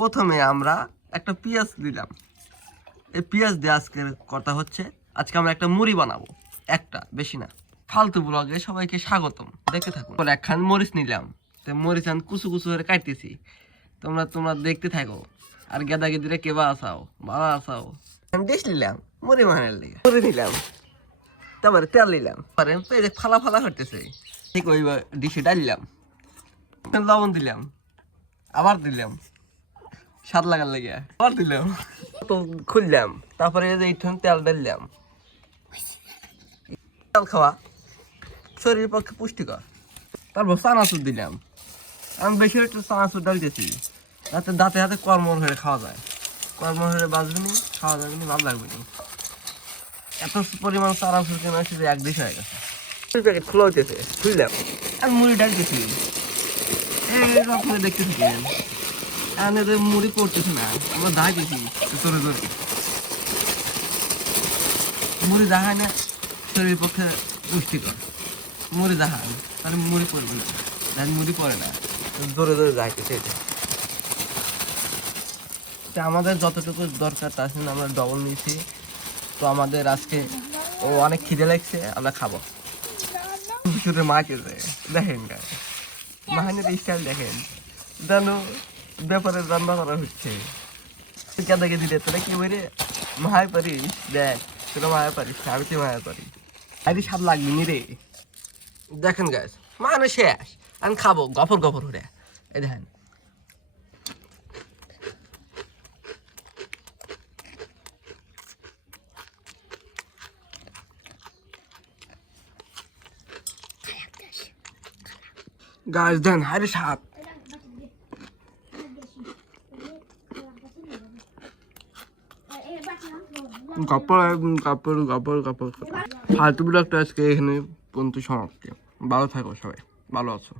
প্রথমে আমরা একটা পেঁয়াজ দিলাম। এই পেঁয়াজ দিয়ে আজকের কথা হচ্ছে আজকে আমরা একটা মুড়ি বানাবো, একটা বেশি না। ফালতু ব্লগে সবাইকে স্বাগতম, দেখতে থাকুন। একখান মরিচ নিলাম, তো মরিচ আমি কুচু কুচু করে কাটতেছি, তোমরা দেখতে থাকো। আর গেদা গেদিরে কেবা আসাও, বাবা আসাও। আমি ডিশ নিলাম মুড়ি বানানোর লেগে, মুড়ি নিলাম, তারপরে তেল নিলাম, পরে ফালা ফালা হতেছে, ঠিক ওই ডিশে ডাললাম, লবণ দিলাম, আবার দিলাম স্বাদ লাগার লেগে, আবার দিলাম, তো খুললাম, তারপরে এইখানে তেল ডাললাম। তেল খাওয়া শরীরের পক্ষে পুষ্টিকর। তারপর চানাচুর দিলাম, আমি বেশি একটু চানাচুর ডালতেছি যাতে দাঁতে হাতে কর্মর হয়ে খাওয়া যায়। কর্মর হয়ে বাঁচবে নি, খাওয়া যাবে নি, ভালো লাগবে নি। এত পরিমাণ চানাচুর কেনা হচ্ছে যে এক ডিশ হয়ে গেছে। প্যাকেট খোলা হইতেছে, খুললাম, আমি মুড়ি ডালতেছি, এইরকম দেখতে থাকেন। মুড়ি পড়তেছে না, আমরা দাঁড়াইতেছি জোরে জোরে। মুড়ি দাহায় না শরীরের পক্ষে পুষ্টিকর, মুড়ি দাহান তাহলে মুড়ি পড়বে না, মুড়ি পড়ে না, জোরে জোরে যাইতেছে। এটা আমাদের যতটুকু দরকার তার জন্য আমরা ডবল নিয়েছি। তো আমাদের আজকে অনেক খিদে লাগছে, আমরা খাবো। শুধু মাকে দেখেন মাহানের স্টাইল দেখেন, জানো ব্যাপারে রান্না করা হচ্ছে। কেদাকে দিলে তোরা কি বলে মাহায় পারিস, দেখ তোরা মায়া পারিস, আমি কি মায়া পারি, আরে স্বাদ লাগবে নি রে। দেখেন গাছ মানে শেষ, আমি খাবো গফর গফর করে। এই দেখেন গাছ, দেন আরে স্বাদ। ফালতু ব্লগটা আজকে এখানে পর্যন্ত সমাপ্তি। ভালো থাকো সবাই, ভালো আছো।